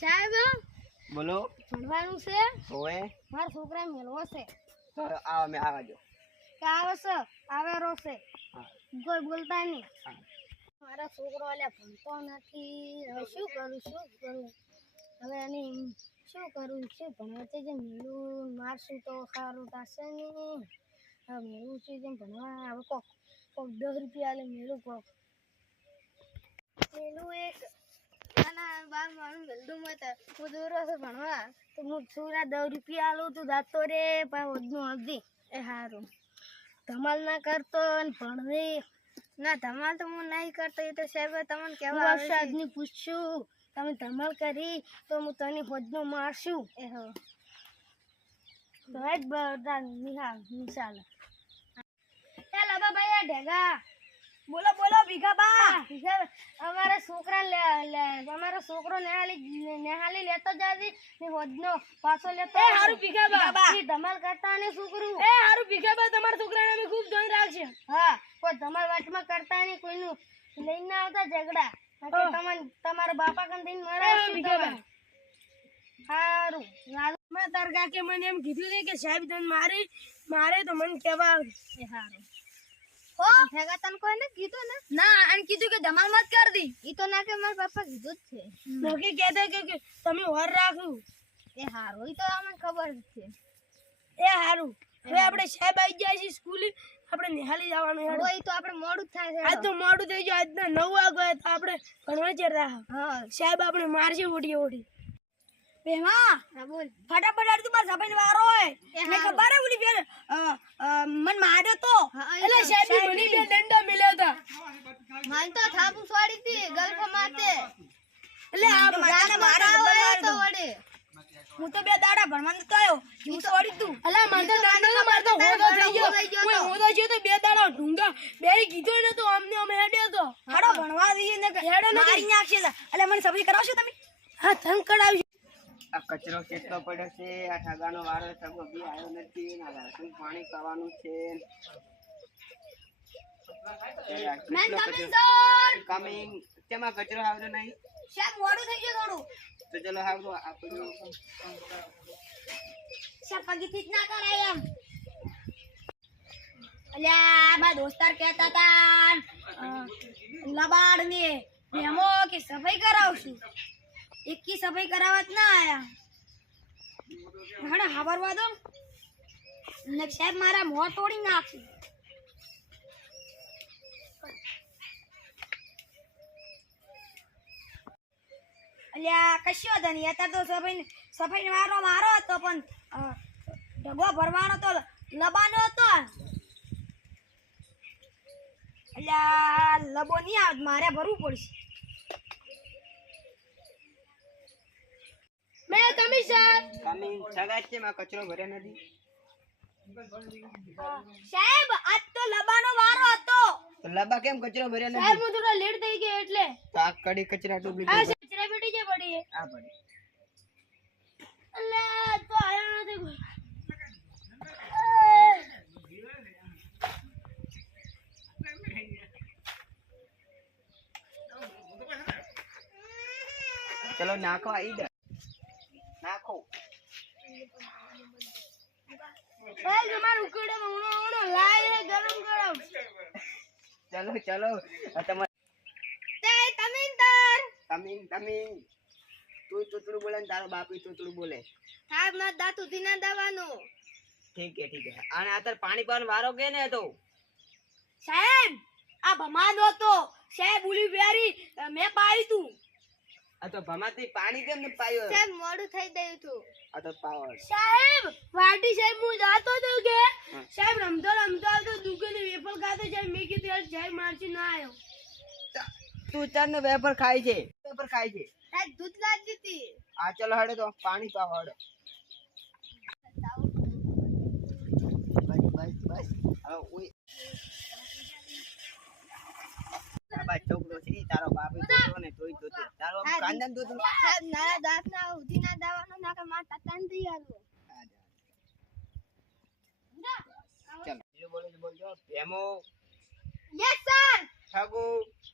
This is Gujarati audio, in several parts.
સાહેબ બોલો. ભણવાનું છે. ઓએ મારા છોકરા મેળવો છે. તો આવો મેં આવા જો. કે આવે છે? આવે છે. કોઈ બોલતા નહીં. મારા છોકરો એટલે ભણતો નથી. હવે શું કરું શું કરું? હવે એની શું કરું શું ભણવા છે જેમ મેળવું મારશું તો સારું થશે નહીં. હવે મેળવું છે જેમ ભણવા. હવે કોક કોક દસ રૂપિયા લે મેળવું કોક. પેલું એક ના ધમાલ કરતો સાહેબ તમને કેવા વરસાદની પૂછશું તમે ધમાલ કરી તો હું તને હોદનો મારશું એ હો બધા નિહાલ નિશાલ ભાઈ આ ઢેગા બોલો બોલો ભીખાબા અમારા છોકરા અમારો છોકરો નેહાલી નેહાલી લેતો જાજી ને હોદનો પાછો લેતો એ હારું ભીખાબા. ધમાલ કરતા ને છોકરું. એ હારું ભીખાબા તમારા છોકરાને અમે ખૂબ જોઈ રાખશે હા કોઈ ધમાલ વાટમાં કરતા ને કોઈનું લઈને ના આવતા ઝઘડા. તમને તમારા બાપા કન થઈને મળે ભીખાબા સારું લાલ મેં તાર કાકે મને એમ કીધું કે સાહેબ તને મારી મારે તો મને કહેવા સારું ભેગા તને કોઈને કીધું ને? ના અને કીધું કે ધમાલ મત કર દી. ઈ તો ના કે મારા બાપા કીધું જ છે. નોકી કહેતા કે તમે વર રાખ્યું એ હારું ઈ તો અમને ખબર છે. એ હારું. હવે આપણે સાહેબ આવી જાય છે સ્કૂલે આપણે નિહાલી જવાનું હેડો. ઈ તો આપણે મોડું થાય છે આજ તો મોડું થઈ ગયું આજના નવ વાગ્યા તો આપણે ભણવા જ રાહ હા. સાહેબ આપણે મારશે ઓડી ઓડી બેમા બોલ. ફટાફટ આડતું મારા સભાઈ વારો હોય. એ ખબર હે ઓલી બેન અ, અ, મન માર્યો તો. એટલે તો સાહેબ સાહેબ મને ઈ. બે દંડા મળ્યા હતા. માન તો થાપુ છોડી દી ગલ્ફ માતે એટલે આ બધાને મારા મારા હોય હોય તો વડે હું તો બે દાડા ભણવા નતો આવ્યો. હું છોડી તું. અલા મને તો નાનો મારતો હોદો થઈ ગયો. હોદો થઈ ગયો હું હોદો થયો તો બે દાડા ઢુંગા બે કીધું ને તો અમને અમે હેડ્યો તો. હાડો ભણવા દઈએ ને હેડો મારી નાખશે. એટલે મને સભી કરાવશો તમે? હા તંગ કરાવજો આ કચરો કેટલો પડ્યો છે આ ઠગાનો વારો સગો બી આવ્યો નથી આ પાણી કરવાનું છે? કમિંગ તેમાં કચરો આવતો નહીં? શાક મોડું થઈ ગયું થોડું. તો ચલો આવતો આપણું શાક પગીથી જ ના કરાય એમ. અલ્યા મારા દોસ્તાર કહેતા હતા લબાડ ને મેમો કે સફાઈ કરાવશું એકી સફાઈ કરાવવા ના આયા. હણે હાબરવા દો ને. સાહેબ મારા મોં તોડી નાખી. અલ્યા, કશો હતો નહીં અત્યારે તો સફાઈ સફાઈ મારો મારો હતો, પણ ડબો ભરવાનો તો લબાનો હતો અલ્યા, લબો નહીં આવે મારે ભરવું પડશે. મેં તમે સર કમિંગ સગા છે માં કચરો ભર્યો નથી સાહેબ આજ તો લબાનો વારો હતો તો લબા કેમ કચરો ભર્યો સાહેબ નથી હું થોડો લેટ થઈ ગયો એટલે તો આ કડી કચરા ડૂબી આ ગઈ કચરા પેટી જે પડી આ પડી અલ્યા તો આયો નથી કોઈ. ચલો નાખો આ ચલો ચલો. આ તમારે તે તમિંદર કમિંગ કમિંગ તું તૂતડું બોલે ને તારો બાપી બોલે. સાહેબ ના દાંત ઉધી ના દવાનું ઠીક છે ઠીક છે. અને અત્યારે પાણી પીવાનો વારો કે ને તો? સાહેબ આ ભમાનો હતો. સાહેબ ઉલી વેરી મેં પાડી તું. આ તો ભમાતી પાણી કેમ ને પાયો? સાહેબ મોડું થઈ ગયું તું આ તો પાવર. સાહેબ વાટી સાહેબ હું જાતો તો કે સાહેબ રમતો રમતો આવતો દુકાને વેફર ખાતો જાય મેં કીધું યાર જાય મારથી ના આવ્યો. તું ચાર નો વેફર ખાય છે. વેફર ખાય છે. સાહેબ દૂધ લાજ દીધી આ ચલો હડે તો પાણી પાવ હડે બસ બસ બસ હવે ઓય તારા છોકરો છે તારો બાપ છોકરો ને તોય તો તારો હા, કાંદન સાહેબ નાના દાંત ના ઉધી ના દવાનું ના કે મારા તાતા ને દઈ આલો ચાલ બીજું બોલો તો બોલજો ભેમો. યસ સર ઠગુ.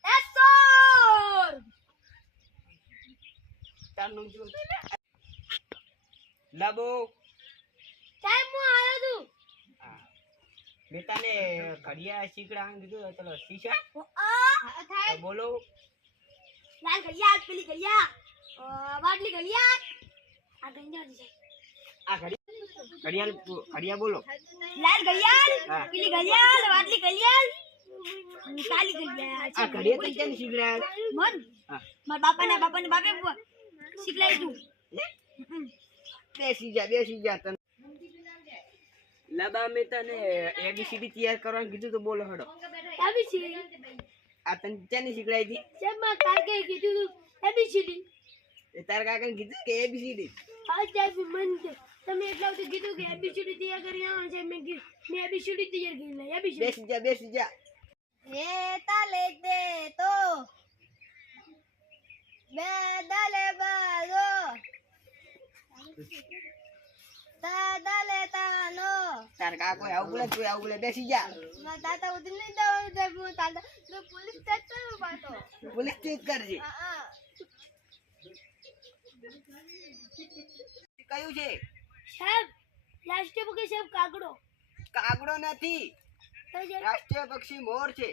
યસ સર જો લાબો. હું છું. મેં તને ઘડિયા શીખડા કીધું ચલો શીશા. હા, બોલો. લાલ ઘડિયાળ પેલી અ, વાટલી ઘડિયાળ. આ ઘડિયાળ છે. આ ઘડી ઘડિયાળ ઘડિયા બોલો. લાલ ઘડિયાળ. પેલી ઘડિયાળ વાટલી ઘડિયાળ કાલી ઘડિયાળ આ ઘડિયા તો કેમ શીખડા મન. મારા બાપાને બાપાને બાપે શીખલાઈ તું. બેસી જા બેસી જા તને. લાબા મેં તને એબીસીડી તૈયાર કરવાનું કીધું તો બોલો હડો. છે. આ તને ક્યાંની શીખડાઈ હતી? સાહેબ મારા કાકે કીધું તું એબીસીડી એ તારા કાકાને કીધું કે એબીસીડી હા સાહેબ મન છે તમે એટલા સુધી કીધું કે એબીસીડી તૈયાર કરી આવવાનું છે. મેં કીધું મેં એબીસીડી તૈયાર કરી લઈ. એબીસીડી બેસી જા બેસી જા. એ તાલે દે તો. બે દલે બાજો તા તારા કાકો આવું બોલે તું આવું બોલે બેસી જા. મા તાતા ઉધી નહીં જવાનું સાહેબ હું તાતા તો પોલીસ સ્ટેશન પાતો પોલીસ કેસ કરજે. કયું છે? સાહેબ રાષ્ટ્રીય પક્ષી સાહેબ કાગડો. કાગડો નથી. રાષ્ટ્રીય પક્ષી મોર છે.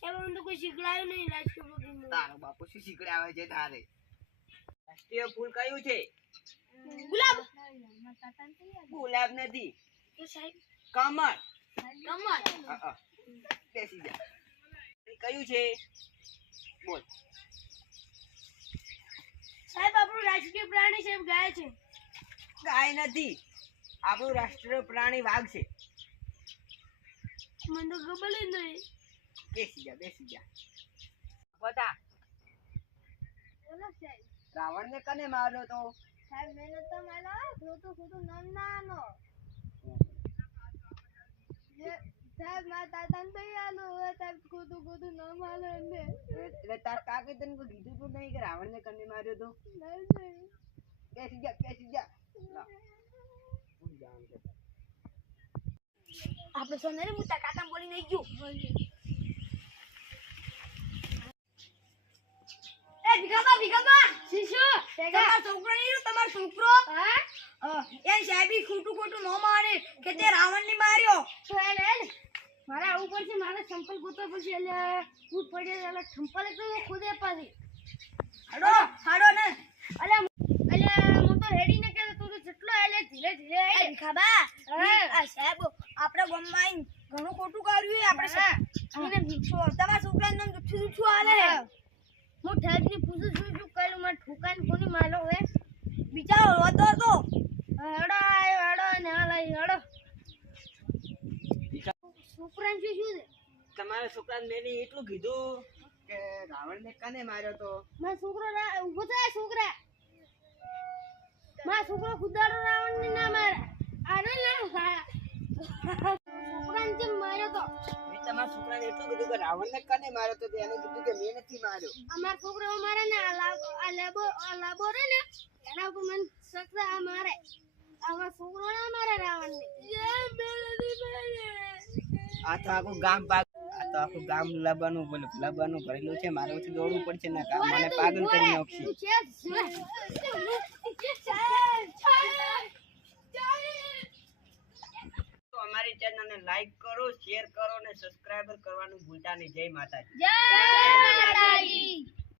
સાહેબ અમને તો કોઈ શીખડાયું નહીં રાષ્ટ્રીય પક્ષી તારો બાપુ શું શીખડાવે છે તારે? રાષ્ટ્રીય ફૂલ કયું છે? ગુલાબ. ગુલાબ નથી કમળ. કમળ. બેસી જા. કયું છે? બોલ. સાહેબ આપણું રાજકીય પ્રાણી છે ગાય છે. ગાય નથી આપણું રાષ્ટ્રીય પ્રાણી વાઘ છે. મને તો ખબર જ નહીં. બેસી જા બેસી જા. બતા બોલો સાહેબ. રાવણ ને કને માર્યો તો? સાહેબ મેં તો મારો ખોટું ખોટું નામ નાનો જે- સાહેબ મારા તાતાને તો આલો હવે સાહેબ ખોટું ખોટું નામ આલો એમને. એટલે તાર કાકે તને કોઈ કીધું તું નહીં કે રાવણ ને કને માર્યો તો? બેસી જા બેસી જા. લા. ઊંઘ જવાનું છે. આપણે સોને હું તારા કાકા બોલી નહીં ગયું. એ ભીખાબા ભીખાબા. શીશુ છોકરો નહીં તમારો છોકરો? એ સાહેબી ખોટું ખોટું ન મારે કે તે રાવણ ને માર્યો મારે આવું પડશે મારે સંપલ ગોતવો પછી એટલે હું પડે એટલે સંપલ તો ખુદે પાછી હાડો હાડો ને. અલે અલે હું તો હેડી ને કે તું તો જેટલો એટલે ધીરે ધીરે આય. આ સાહેબ આપણા ગામમાં આઈને ઘણું ખોટું કર્યું આપણે તમારા છોકરાનું નામ જુઠ્ઠું જુઠ્ઠું હાલે હું. ઠેકની પૂછું છું શું ઠુકાઈ મારે કોની માલો હે? બિચારો રોતો હતો હડો આયો હડો ને હાલ આયો હેડો. છોકરાને શું શું છે? તમારા છોકરાને મેં એટલું કીધું કે રાવણ ને કને માર્યો તો? મારો છોકરો ઊભો થાય છોકરા. મારો છોકરો ખુદારો રાવણ ને ના મારે. આને ના છોકરાને જેમ માર્યો તો. એટલું કીધું કે રાવણ કને માર્યો તો એને કીધું કે મેં નથી માર્યો. અમાર છોકરો મારે ને આ લાબ આ લેબો આ લાબો રે ને એના ઉપર મને સકરા આ મારે. આમાં છોકરો ના મારે રાવણ આ તો આખું ગામ પાક આ તો આખું ગામ લબાનું બોલે લબાનું ભરેલું છે મારે ઓછું દોડવું પડશે ના કામ. મને પાગલ કરી નાખશે તું છે તો અમારી ચેનલને લાઈક કરો શેર કરો અને સબસ્ક્રાઇબર કરવાનું ભૂલતા નહીં. જય માતાજી. જય માતાજી.